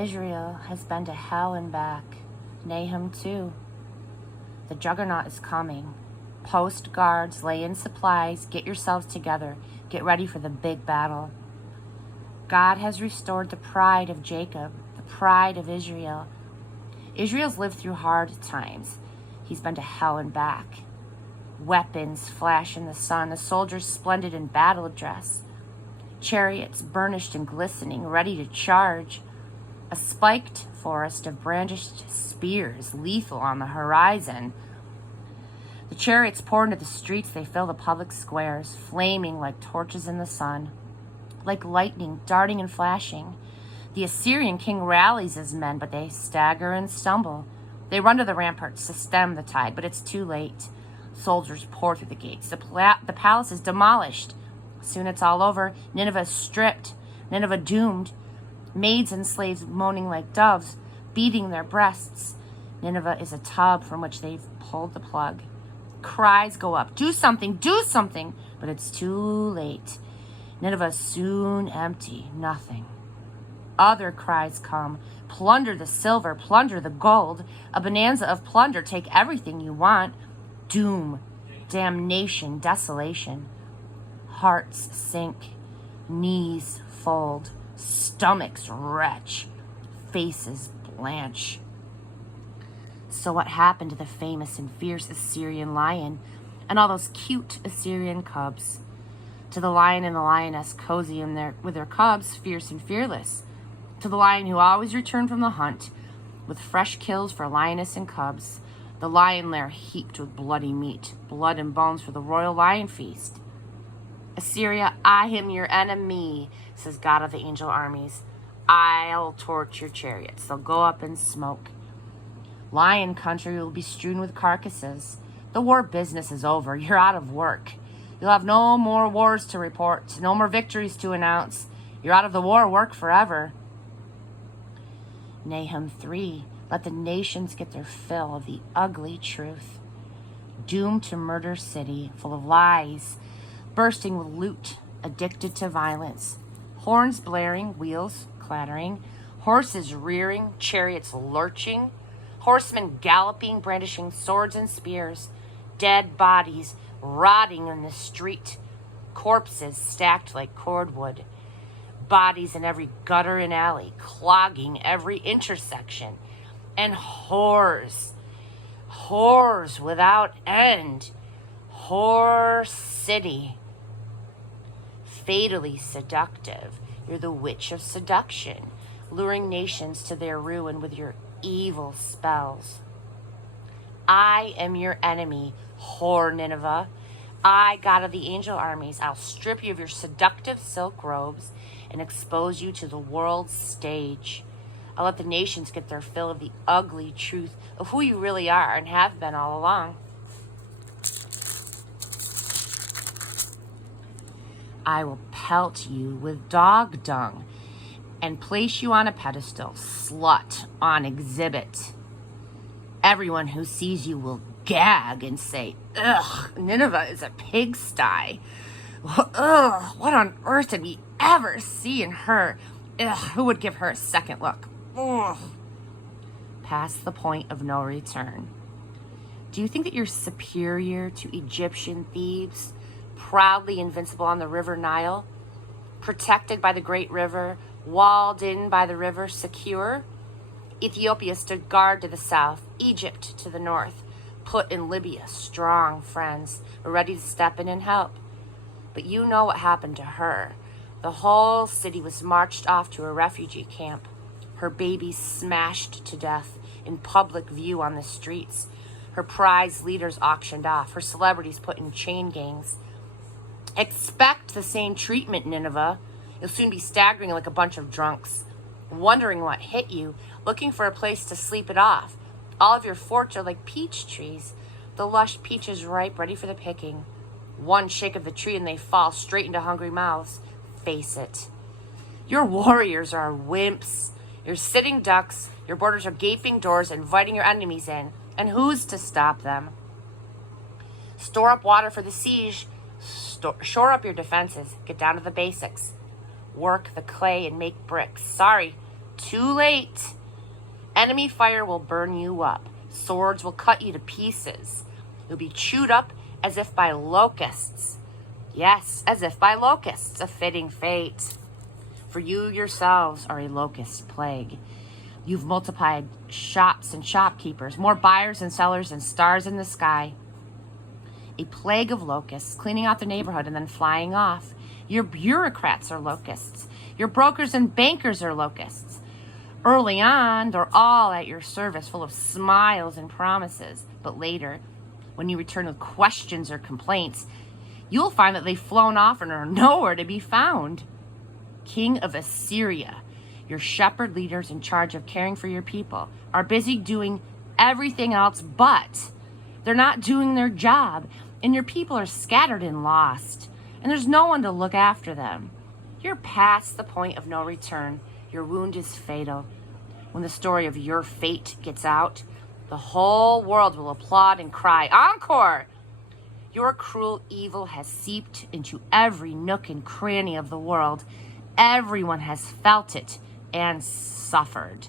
Israel has been to hell and back. Nahum 2. The juggernaut is coming. Post guards, lay in supplies, get yourselves together. Get ready for the big battle. God has restored the pride of Jacob, the pride of Israel. Israel's lived through hard times. He's been to hell and back. Weapons flash in the sun, a soldier splendid in battle dress. Chariots burnished and glistening, ready to charge. A spiked forest of brandished spears, lethal on the horizon. The chariots pour into the streets, they fill the public squares, flaming like torches in the sun, like lightning darting and flashing. The Assyrian king rallies his men, but they stagger and stumble. They run to the ramparts to stem the tide, but it's too late. Soldiers pour through the gates. The palace is demolished. Soon it's all over. Nineveh is stripped. Nineveh doomed. Maids and slaves moaning like doves, beating their breasts. Nineveh is a tub from which they've pulled the plug. Cries go up, do something, but it's too late. Nineveh is soon empty, nothing. Other cries come, plunder the silver, plunder the gold, a bonanza of plunder, take everything you want. Doom, damnation, desolation. Hearts sink, knees fold, stomachs retch, faces blanch. So what happened to the famous and fierce Assyrian lion and all those cute Assyrian cubs? To the lion and the lioness cozy with their cubs, fierce and fearless. To the lion who always returned from the hunt with fresh kills for lioness and cubs. The lion lair heaped with bloody meat, blood and bones for the royal lion feast. Assyria, I am your enemy, says God of the angel armies. I'll torch your chariots. They'll go up in smoke. Lion country will be strewn with carcasses. The war business is over. You're out of work. You'll have no more wars to report, no more victories to announce. You're out of the war work forever. Nahum 3. Let the nations get their fill of the ugly truth. Doomed to murder city, full of lies, bursting with loot, addicted to violence. Horns blaring, wheels clattering, horses rearing, chariots lurching, horsemen galloping, brandishing swords and spears, dead bodies rotting in the street, corpses stacked like cordwood, bodies in every gutter and alley, clogging every intersection, and whores without end. Whore city, fatally seductive. You're the witch of seduction, luring nations to their ruin with your evil spells. I am your enemy, whore Nineveh. I, God of the angel armies, I'll strip you of your seductive silk robes and expose you to the world's stage. I'll let the nations get their fill of the ugly truth of who you really are and have been all along. I will pelt you with dog dung and place you on a pedestal, slut on exhibit. Everyone who sees you will gag and say, ugh, Nineveh is a pigsty. Ugh, what on earth did we ever see in her? Ugh, who would give her a second look? Ugh. Past the point of no return. Do you think that you're superior to Egyptian Thebes, proudly invincible on the river Nile, protected by the great river, walled in by the river, secure? Ethiopia stood guard to the south, Egypt to the north, put in Libya, strong friends, ready to step in and help. But you know what happened to her. The whole city was marched off to a refugee camp. Her babies smashed to death in public view on the streets. Her prize leaders auctioned off. Her celebrities put in chain gangs. Expect the same treatment, Nineveh. You'll soon be staggering like a bunch of drunks, wondering what hit you, looking for a place to sleep it off. All of your forts are like peach trees, the lush peaches ripe, ready for the picking. One shake of the tree and they fall straight into hungry mouths. Face it. Your warriors are wimps. You're sitting ducks. Your borders are gaping doors, inviting your enemies in. And who's to stop them? Store up water for the siege. Shore up your defenses. Get down to the basics. Work the clay and make bricks. Sorry, Too late. Enemy fire will burn you up. Swords will cut you to pieces. You'll be chewed up as if by locusts. Yes, as if by locusts, a fitting fate. For you yourselves are a locust plague. You've multiplied shops and shopkeepers, more buyers and sellers and stars in the sky. A plague of locusts, cleaning out the neighborhood and then flying off. Your bureaucrats are locusts. Your brokers and bankers are locusts. Early on, they're all at your service, full of smiles and promises. But later, when you return with questions or complaints, you'll find that they've flown off and are nowhere to be found. King of Assyria, your shepherd leaders in charge of caring for your people, are busy doing everything else, but they're not doing their job, and your people are scattered and lost, and there's no one to look after them. You're past the point of no return. Your wound is fatal. When the story of your fate gets out, the whole world will applaud and cry, "Encore!" Your cruel evil has seeped into every nook and cranny of the world. Everyone has felt it and suffered.